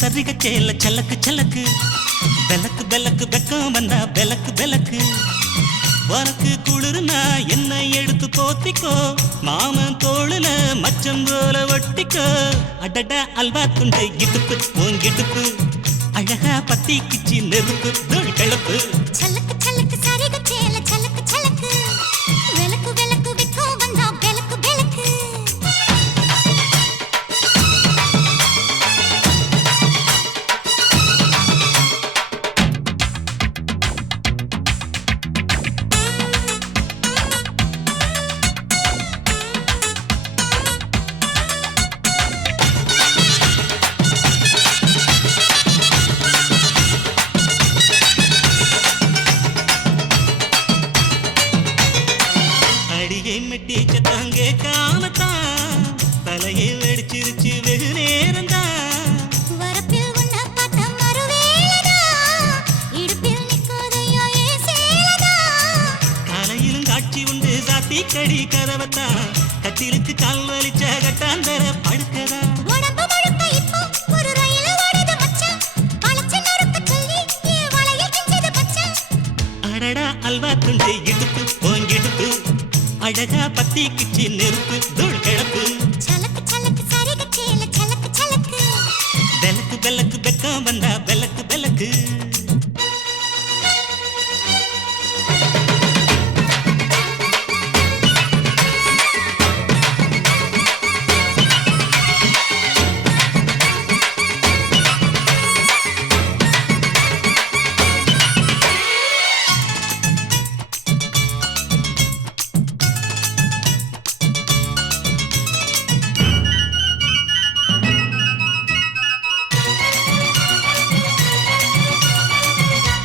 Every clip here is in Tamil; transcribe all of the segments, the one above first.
சரிக சேல சலக்கு சலக்கு பெலக்கு பெலக்கு வெக்கம் வந்தா பெலக்கு பெலக்கு உனக்கு குளிர்னா என்னை எடுத்து போத்திக்கோ மாமன் தோளுல மச்சம் போல ஒட்டிக்கோ அடட அல்வா துண்டு இடுப்பு உங்கிடுப்பு அழகா பத்தி கிச்சி நெருப்பு தோல் கிளப்பு சலக்கு சலக்கு சரிக சேல சலக்கு சலக்கு வெலக்கு வெலக்கு வெக்கம் வந்தா பெலக்கு பெலக்கு மெட்டி சத்தங்கே காமத்தான் தலையை வெடிச்சிருச்சு வெகு நேரம்தான் வரப்பில் உன்ன பார்த்த மறுவேளதா இடுப்பில் நிற்காதையா ஏ சேலதா காலையிலும் காட்சி உண்டு சாத்தி கடி கதவத்தான் கத்திலுக்கு கால் வலிச்ச கட்டாந்தர படுக்கதா உடம்பு முழுக்க இப்போ ஒரு ரயில ஓடுது மச்சான் வளைச்சு நறுக்க சொல்லி என் வளையல் கிஞ்சது மச்சான் அடடா அல்வா துண்டு இடுப்பு போங்கிடுப்பு அழகா பத்தி கிச்சி நெருப்பு தூள் கிளப்பு சலக்கு சலக்கு சரிக சேல சலக்கு சலக்கு பெலக்கு பெலக்கு வெக்கம் வந்தா பெலக்கு பெலக்கு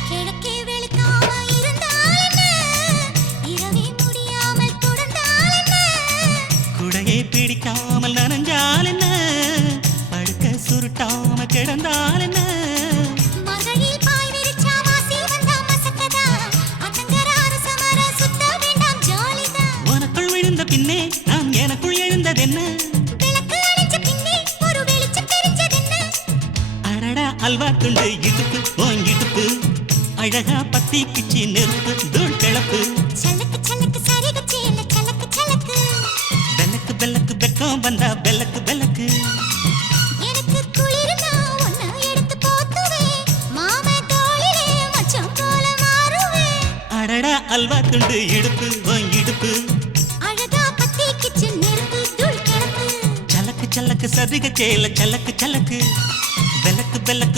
கிழக்கே வெளுக்காம இருந்தால் என்ன இரவே முடியாமல் தொடர்ந்தால் என்ன குடையை பிடிக்காமல் நனைஞ்சால் என்ன படுக்க சுருட்டாம கிடந்தால் என்ன மகளில் பாய் விரிச்சா வாசி வந்தா மசக்கதா அத்தங்கர அரசமர சுத்த வேண்டாம் ஜாலிதா உனக்குள் விழுந்த பின்னே நான் எனக்குள் எழுந்ததென்ன விளக்கு அணைச்ச பின்னே ஒரு வெளிச்சம் தெரிஞ்சதென்ன அடடா அல்வா துண்டு இடுப்பு போங்கிடுப்பு அழகா பத்தி கிச்சி நெருப்பு தூள் கிளப்பு சலக்கு சலக்கு சரிக சேல சலக்கு சலக்கு பெலக்கு பெலக்கு வெக்கம் வந்தா பெலக்கு பெலக்கு எனக்கு குளிர்னா உன்னை எடுத்து போத்துவேன் மாமே தோளிலே மச்சம் போல மாறுவேன் அடடா அல்வா துண்டு இடுப்பு போங்கிடுப்பு அழகா பத்தி கிச்சன் நெருப்பு தூள் கிளப்பு சலக்கு சலக்கு சரிக சேல சலக்கு சலக்கு பெலக்கு பெலக்கு